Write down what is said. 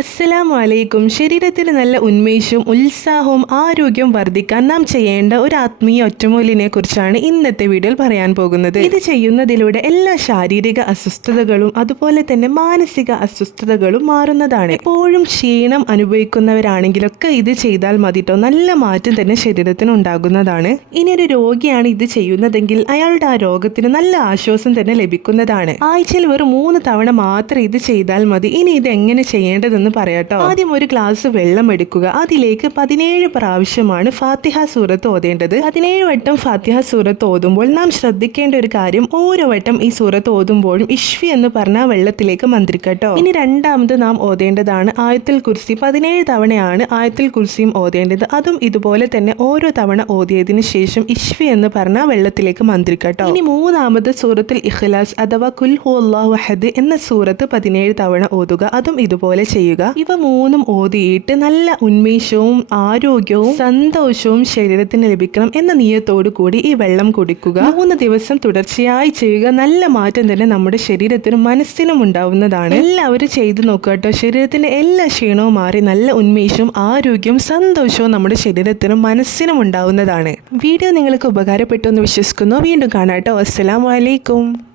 അസ്സലാമു അലൈക്കും ശരീരത്തിന് നല്ല ഉന്മേഷവും ഉത്സാഹവും ആരോഗ്യവും വർദ്ധിക്കാൻ നാം ചെയ്യേണ്ട ഒരു ആത്മീയ ഒറ്റമൂലിനെ കുറിച്ചാണ് ഇന്നത്തെ വീഡിയോയിൽ പറയാൻ പോകുന്നത്. ഇത് ചെയ്യുന്നതിലൂടെ എല്ലാ ശാരീരിക അസ്വസ്ഥതകളും അതുപോലെ തന്നെ മാനസിക അസ്വസ്ഥതകളും മാറുന്നതാണ്. എപ്പോഴും ക്ഷീണം അനുഭവിക്കുന്നവരാണെങ്കിലൊക്കെ ഇത് ചെയ്താൽ മതിട്ടോ? നല്ല മാറ്റം തന്നെ ശരീരത്തിന് ഉണ്ടാകുന്നതാണ്. ഇനി ഒരു രോഗിയാണ് ഇത് ചെയ്യുന്നതെങ്കിൽ അയാളുടെ ആ രോഗത്തിന് നല്ല ആശ്വാസം തന്നെ ലഭിക്കുന്നതാണ്. ആഴ്ചയിൽ വെറും മൂന്ന് തവണ മാത്രം ഇത് ചെയ്താൽ മതി. ഇനി ഇത് എങ്ങനെ ചെയ്യേണ്ടതെന്ന് പറയാട്ടോ. ആദ്യം ഒരു ഗ്ലാസ് വെള്ളം എടുക്കുക. അതിലേക്ക് പതിനേഴ് പ്രാവശ്യമാണ് ഫാത്തിഹ സൂറത്ത് ഓതേണ്ടത്. പതിനേഴ് വട്ടം ഫാത്തിഹ സൂറത്ത് ഓതുമ്പോൾ നാം ശ്രദ്ധിക്കേണ്ട ഒരു കാര്യം ഓരോ വട്ടം ഈ സൂറത്ത് ഓതുമ്പോഴും ഇഷ്വി എന്ന് പറഞ്ഞ വെള്ളത്തിലേക്ക് മന്ത്രിക്കട്ടോ. ഇനി രണ്ടാമത് നാം ഓതേണ്ടതാണ് ആയത്തിൽ കുർസി. പതിനേഴ് തവണയാണ് ആയത്തിൽ കുർസിയും ഓതേണ്ടത്. അതും ഇതുപോലെ തന്നെ ഓരോ തവണ ഓതിയതിന് ശേഷം ഇഷ്വി എന്ന് പറഞ്ഞ വെള്ളത്തിലേക്ക് മന്ത്രിക്കട്ടോ. ഇനി മൂന്നാമത് സൂറത്തിൽ ഇഖ്ലാസ് അഥവാ കുൽ ഹു അള്ളാഹു അഹദ് എന്ന സൂറത്ത് പതിനേഴ് തവണ ഓതുക. അതും ഇതുപോലെ ചെയ്യുക. ഇവ മൂന്നും ഓതിയിട്ട് നല്ല ഉന്മേഷവും ആരോഗ്യവും സന്തോഷവും ശരീരത്തിന് ലഭിക്കണം എന്ന നിയത്തോടു കൂടി ഈ വെള്ളം കുടിക്കുക. മൂന്ന് ദിവസം തുടർച്ചയായി ചെയ്യുക. നല്ല മാറ്റം തന്നെ നമ്മുടെ ശരീരത്തിനും മനസ്സിനും ഉണ്ടാവുന്നതാണ്. എല്ലാവരും ചെയ്തു നോക്കുക കേട്ടോ. ശരീരത്തിന്റെ എല്ലാ ക്ഷീണവും മാറി നല്ല ഉന്മേഷവും ആരോഗ്യവും സന്തോഷവും നമ്മുടെ ശരീരത്തിനും മനസ്സിനും ഉണ്ടാവുന്നതാണ്. വീഡിയോ നിങ്ങൾക്ക് ഉപകാരപ്പെട്ടു എന്ന് വിശ്വസിക്കുന്നു. വീണ്ടും കാണാം കേട്ടോ. അസ്സലാമലൈക്കും